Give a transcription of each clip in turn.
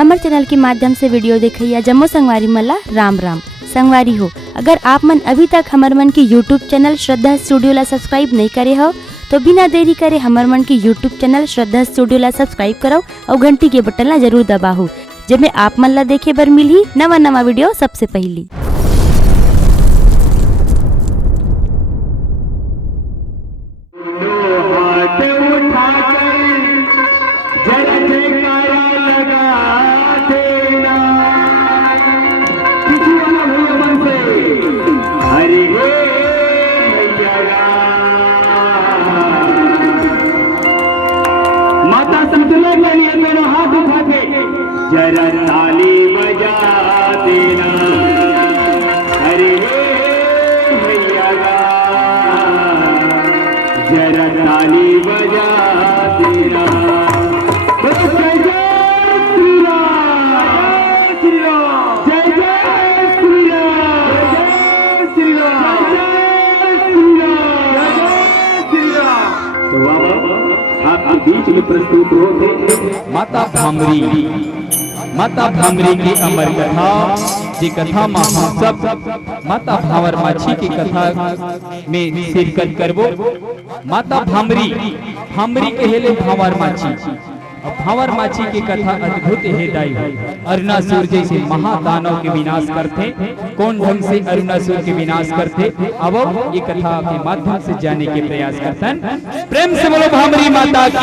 हमारे चैनल के माध्यम से वीडियो देखिए जम्मू संगवारी मल्ला राम राम संगवारी हो। अगर आप मन अभी तक हमार मन की यूट्यूब चैनल श्रद्धा स्टूडियो ला सब्सक्राइब नहीं करे हो तो बिना देरी करे हमार मन की यूट्यूब चैनल श्रद्धा स्टूडियो ला सब्सक्राइब करो और घंटी के बटन ला जरूर दबाओ जिसमें आप मन ला देखे बर मिली नवा नवा वीडियो सबसे पहली। जरा ताली बजा देना, अरे भैया जरा ताली बजा देना। जय जय श्री राम, श्री राम, जय जय श्री राम, जय श्री राम, जय श्री राम, जय श्री राम। तो आपके बीच में प्रस्तुत होते माता भामरी की अमर कथा जी कथा महोत्सव माता भावर माछी की कथा में शिरकत करबो। माता भामरी के हेले भावर माछी और भावर माछी की कथा अद्भुत है दाई। अरुणासुर जैसे महादानव के विनाश करते, कौन ढंग से अरुणासुर के विनाश करते अब ये कथा के माध्यम से जाने के प्रयास करतन। प्रेम से बोलो भामरी माता की।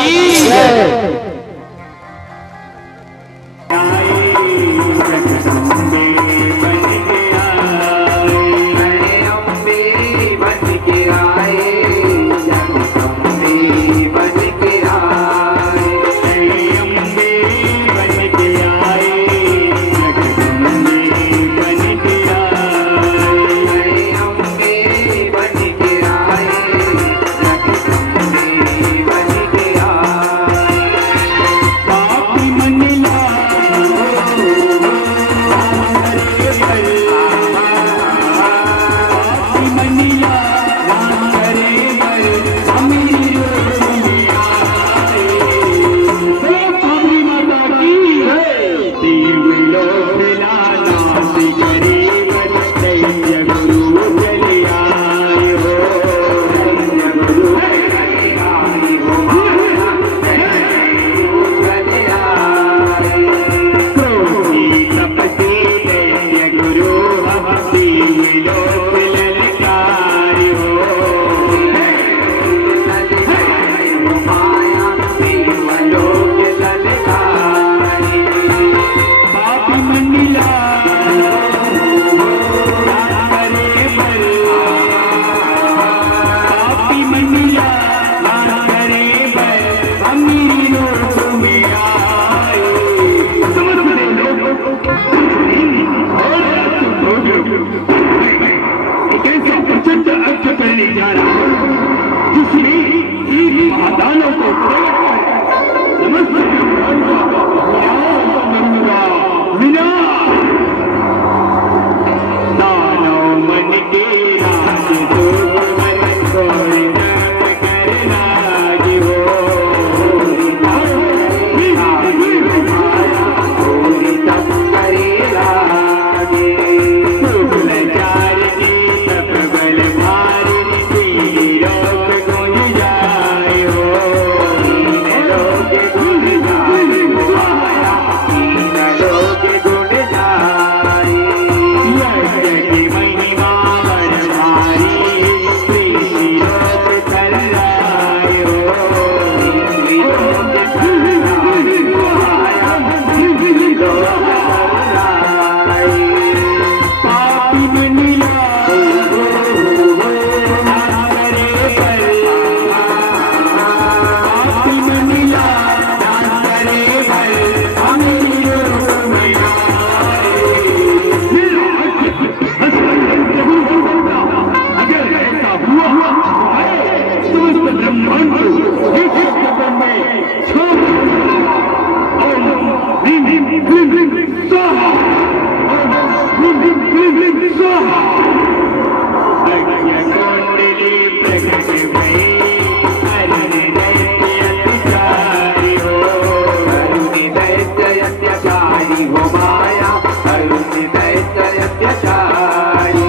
अत्याचारी हो माया अरुण दैत्य अत्याचारी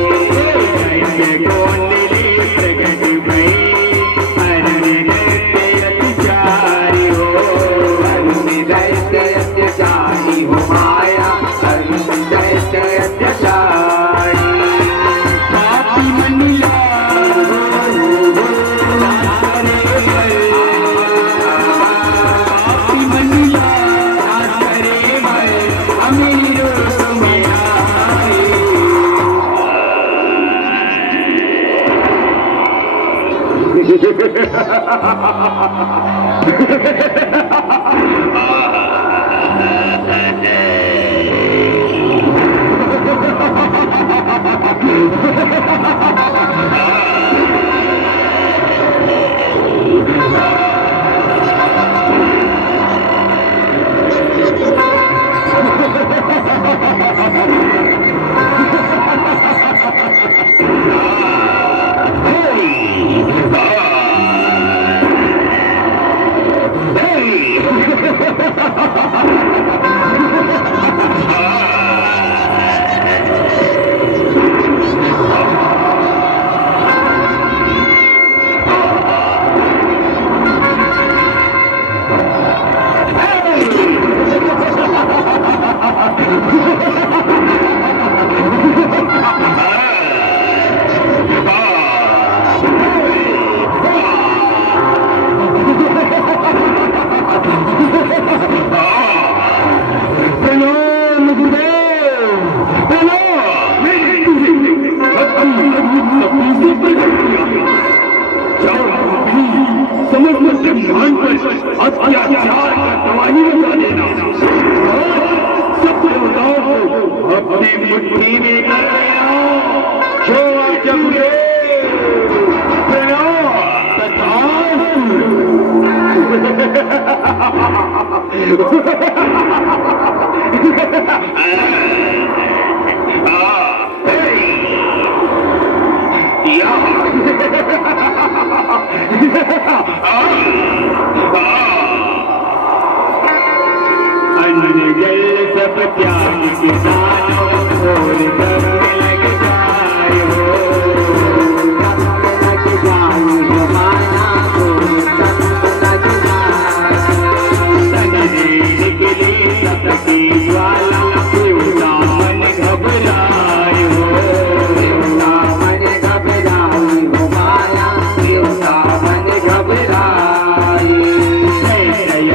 गोंडली प्रकट भई अरुण दैत्य अत्याचारी हो अरुण दैत्य अत्याचारी हो माया अरुण दैत्य अत्याचारी पापी मनीला पापी मनीला करे मैं अमीर में आए अत्याचार का गवाही बता देना सब देवताओं को अपनी मुट्ठी में कर लेना जो जब जल सब त्याग किसानों और सब लग जाए हो लग जाए हो माया को सब लग जाए निकली सबकी ज्वाला देवता मन घबराए हो देवता मन घबराए हो माया देवता मन घबराए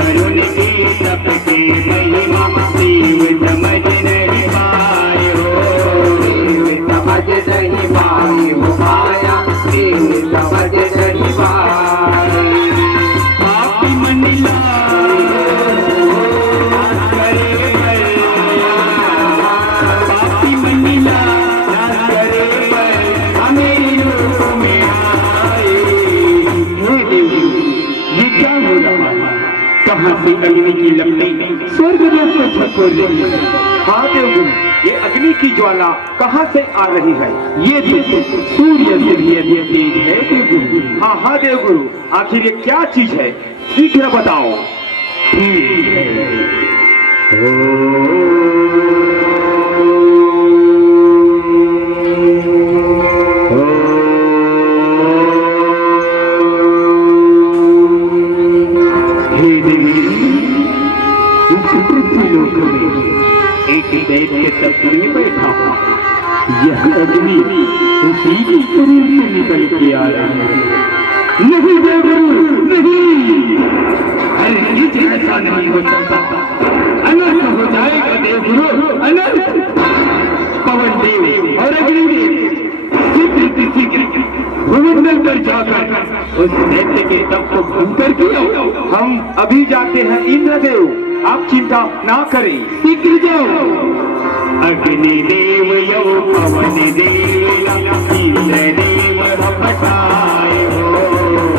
अरुण की सबकी महिमा देव समझ नहीं पाए हो देव समझ नहीं पाए हो माया देव समझ नहीं पाए पापी मनीला पापी मनीला करे अमीर में आए हे देव ये क्या हो रहा है कहाँ से अग्नि की लपटें स्वर्गलोक को झकोर रही है हाँ देवगुरु ये अग्नि की ज्वाला कहाँ से आ रही है ये तो सूर्य से भी अधिक तेज है देवगुरु हाँ हाँ देवगुरु आखिर ये क्या चीज है शीघ्र बताओ ठीक बैठा यह अग्नि उसी के शरीर से निकल के आ रहा है नहीं देवगुरु नहीं अरे ये ऐसा नहीं हो सकता अनर्थ हो जाएगा देवगुरु अनर्थ पवन देव और अग्निदेव भूमंडल पर जाकर उस दैत्य के तप को भंग कर किया हम अभी जाते हैं इंद्रदेव आप चिंता ना करें शीघ्र जाओ अग्निदेव यो पवन देव इंद्रदेव पठाए हो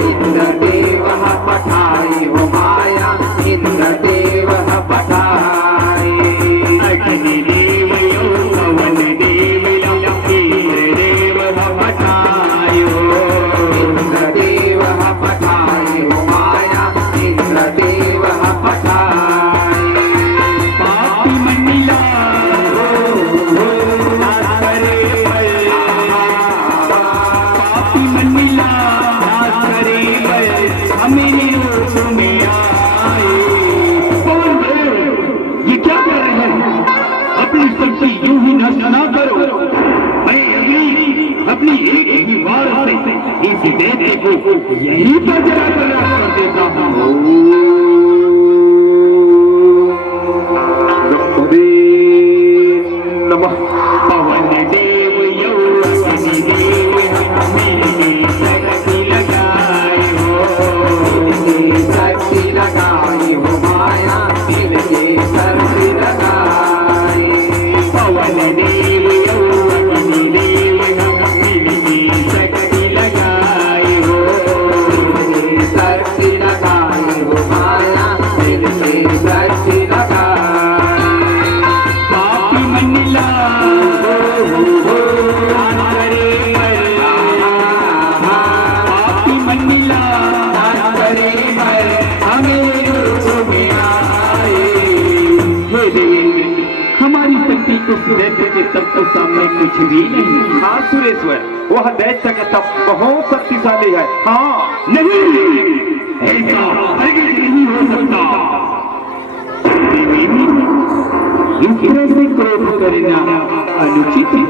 इंद्रदेव पठाए हो माया इंद्रदेव पठाए अग्निदेव यो पवन देव इंद्रदेव पठाए हो इंद्रदेव पठाए हो माया इंद्रदेव पठाए पापी मनीला अपनी शक्ति यूं ही नष्ट ना करो। मैं अपनी एक ही वार से इस दैत्य को यहीं पर जलाकर नष्ट कर देता हूँ। नमः पवन देव यौवनी देव हमें शक्ति लगाए हो माया दिल के शक्ति लगाए। पवन देव यौवनी देव हमें शक्ति लगाए हो माया दिल के शक्ति लगाए। पापी मंडला हमारी शक्ति उस दैत्य के तप के सामने कुछ भी नहीं। हाँ सुरेश्वर, वह दैत्य का तप बहुत शक्तिशाली है। हाँ नहीं, ऐसा हरगिज नहीं हो सकता। इस तरह से क्रोध करना अनुचित है।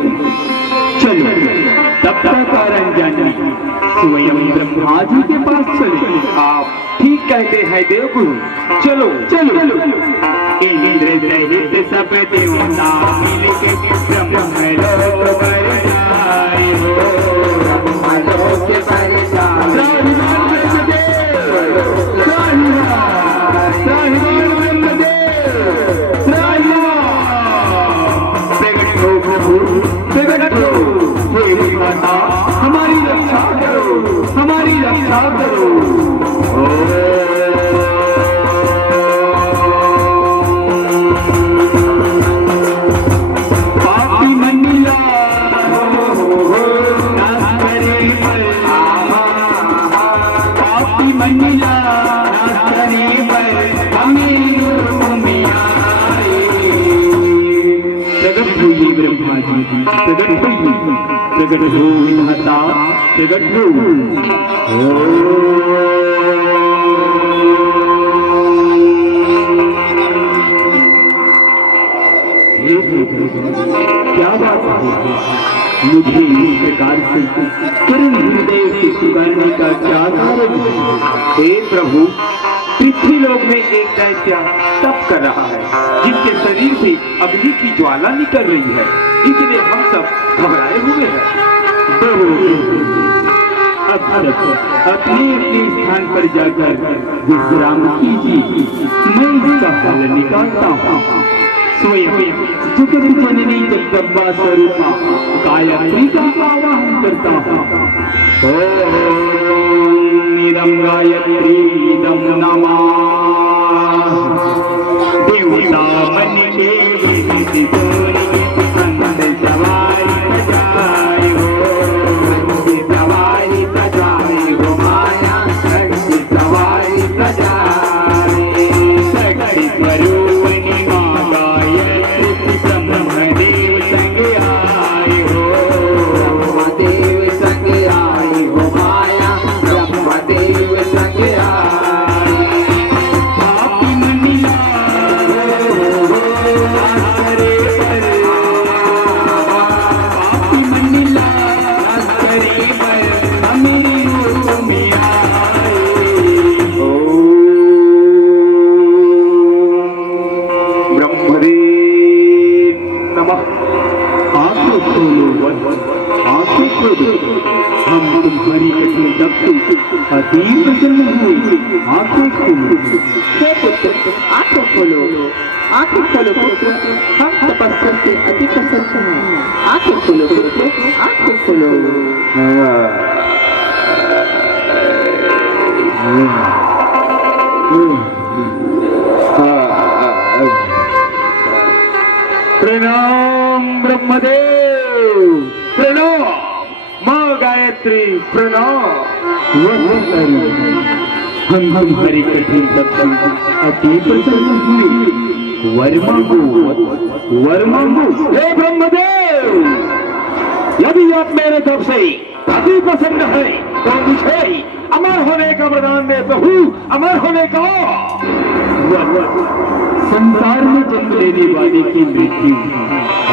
चलो तब तक कारण जानना स्वयं ब्रह्मा जी के पास चले। आप ठीक कहते हैं देवगुरु, चलो चलो इंद्र सहित सब देवता मिलके ब्रह्मलोक पर जाए हो। ब्रह्मलोक पर हमारी रक्षा करो, हमारी रक्षा करो। पापी मंडला नाश करे पर, पापी मंडला नाश करे पर हमें रूप में आए। प्रगट हुई ब्रह्मा जी, प्रगट हुई, प्रगट हो विधाता, प्रगट हो। क्या बात है, मुझे इस प्रकार से करुण हृदय से पुकारने का क्या कारण है? हे प्रभु, पृथ्वी लोक में एक दैत्य तप कर रहा है, जिसके शरीर से अग्नि की ज्वाला निकल रही है, इसलिए हम सब घबराए हुए हैं। अब तक अपने अपने स्थान पर जाकर विश्राम कीजिए, मैं इसका हल निकालता हूँ। स्वयं जगत जननी जगदम्बा स्वरूपा गायत्री का आवाहन करता हूँ। ओम इदं गायत्री इदं नमः। देवता मन के विदित जोरी अंत सवारी सजाए हो, सवारी सजाए हो माया शक्ति सवारी सजाए। शक्ति स्वरूपिणी माँ गायत्री ब्रह्मदेव संग आए हो, ब्रह्मदेव संग आए हो माया ब्रह्मदेव संग आए। पापी मंडला करे पर, पापी मंडला करे पर हमें रूप में आए। ब्रह्मदेव नमः। आंखें खोलो, आंखें खोलो, हम तुम्हारी कठिन तप से अति प्रसन्न हुए। आंखें खोलो। हे पुत्र, आंखें खोलो, आंखें खोलो पुत्र, हम तपस्या से अति प्रसन्न हैं। आंखें खोलो पुत्र, आंखें खोलो। प्रणाम ब्रह्मदेव, प्रणाम माँ गायत्री, प्रणाम। हम तुम्हारी कठिन तप से अति प्रसन्न हुए। वर मांगो, वर मांगो। हे ब्रह्मदेव, यदि आप मेरे तप से अति प्रसन्न है तो मुझे अमर होने का वरदान दे प्रभु, अमर होने का। संसार में जन्म लेने वाले की मृत्यु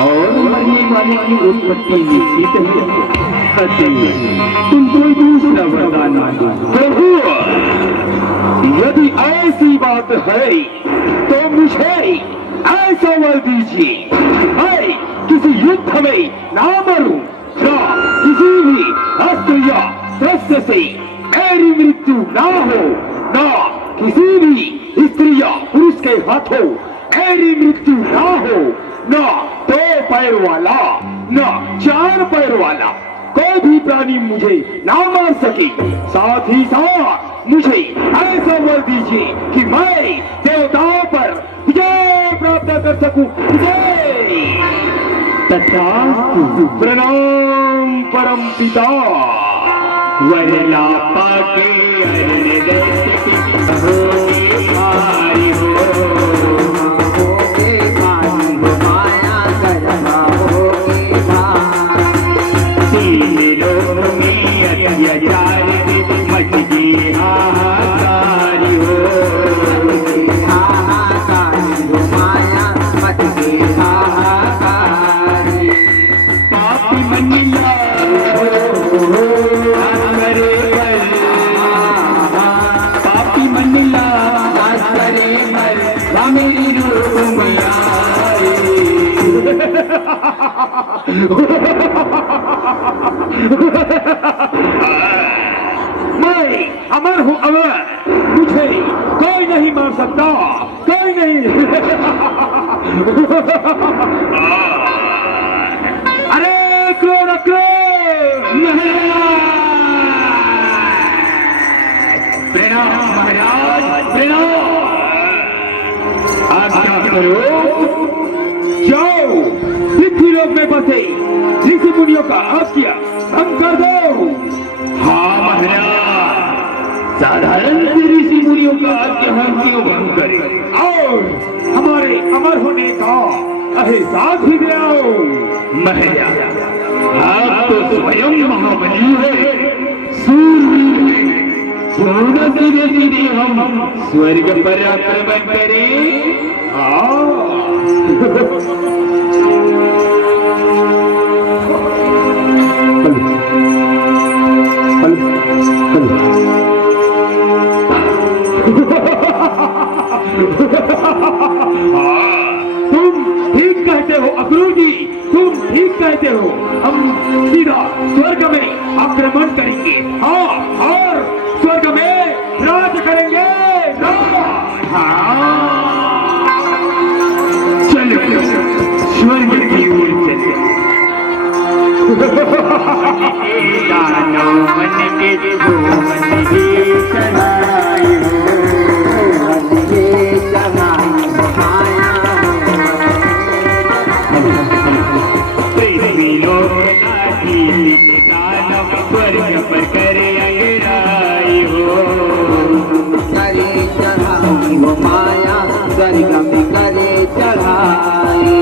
और मरने वाले की उत्पत्ति निश्चित है। तुम कोई दूसरा वरदान मांगो। प्रभु, यदि ऐसी बात है तो मुझे ऐसा वर दीजिए, मैं किसी युद्ध में ना मरूं, या किसी भी अस्त्र या शस्त्र से मेरी मृत्यु ना हो, ना किसी भी स्त्री या पुरुष के हाथों मेरी मृत्यु ना हो, ना 2 पैर वाला ना 4 पैर वाला कोई भी प्राणी मुझे ना मार सके। साथ ही साथ मुझे ऐसा वर दीजिए कि मैं देवताओं पर विजय प्राप्त कर सकूं। विजय तथास्तु। प्रणाम परम पिता। वरला पाके अरण्य दैत्य होगे भाई होगे भाई हो माया गरबा होगे भाई। 3 लोक में अत्याचार मच गए हाहाकार हो। हाहाकारी हो माया मच गए हाहाकारी। पापी मनिला पापी मनिला करे पर मेरी रूप में आए। मैं अमर हूँ अमर, मुझे कोई नहीं मार सकता, कोई नहीं। अरे क्रोध क्रोध। प्रणाम महाराज, प्रणाम। आप क्या करो, जाओ पृथ्वी लोक में बसे ऋषि मुनियों का आज्ञा भंग कर दो। हाँ महाराज, साधारण से ऋषि मुनियों का आज्ञा हम क्यों भंग करें, और हमारे अमर होने का एहसास भी दिलाओ। महाराज, आप तो स्वयं महाबली है, सूर्य है, दोनों सीधे सीधे हम स्वर्ग पर आक्रमण करें। तुम ठीक कहते हो अक्रूर जी, तुम ठीक कहते हो। हम सीधा स्वर्ग में आक्रमण करेंगे, हाँ, और स्वर्ग में राज करेंगे। हाँ, चलो स्वर्ग की ओर चले। दानव मन के जो मन ही चढ़ाई हो, ये चढ़ाई माया पृथ्वी लोक नाची दानव स्वर्ग पर करे अंगराई हो। करे चढ़ाई हो माया स्वर्ग में करे चढ़ाई।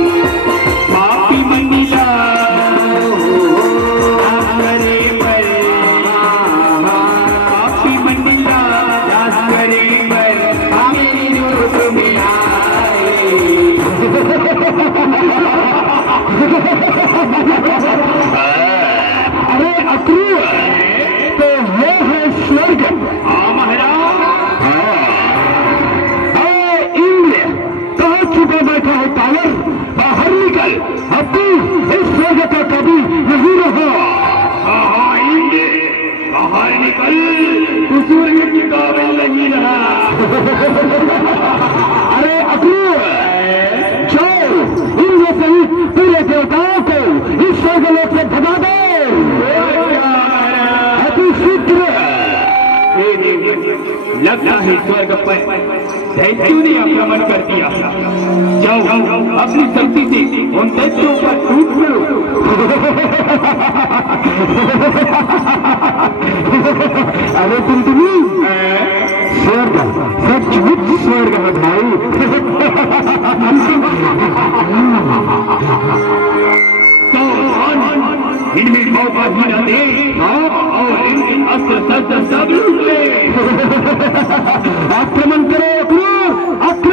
पापी मंदिला करे पर, पापी मंदिला करे पर मेरी रूप में आए। अरे अक्रूर, तो वो है स्वर्ग। हाँ महाराज। इंद्र कहाँ छुपा बैठा है टावर, बाहर निकल, अब तू इस स्वर्ग का कभी नहीं रहा। हाँ इंद्र, बाहर निकल, तू स्वर्ग की काबिल नहीं रहा। अरे अक्रूर, जाओ इंद्र सहित पूरे देवताओं को इस स्वर्गलोक से भगा दो। अति शीघ्र। लगता है स्वर्ग पर दैत्यों ने आक्रमण कर दिया। जाओ अपनी शक्ति से उन दैत्यों पर टूट पड़ो। अरे तुम स्वर्ग सचमुच स्वर्ग है भाई। इनमें मौका ही न दे, और इनके अस्त्र शस्त्र सब लूट ले। आक्रमण करो अक्रूर, आपके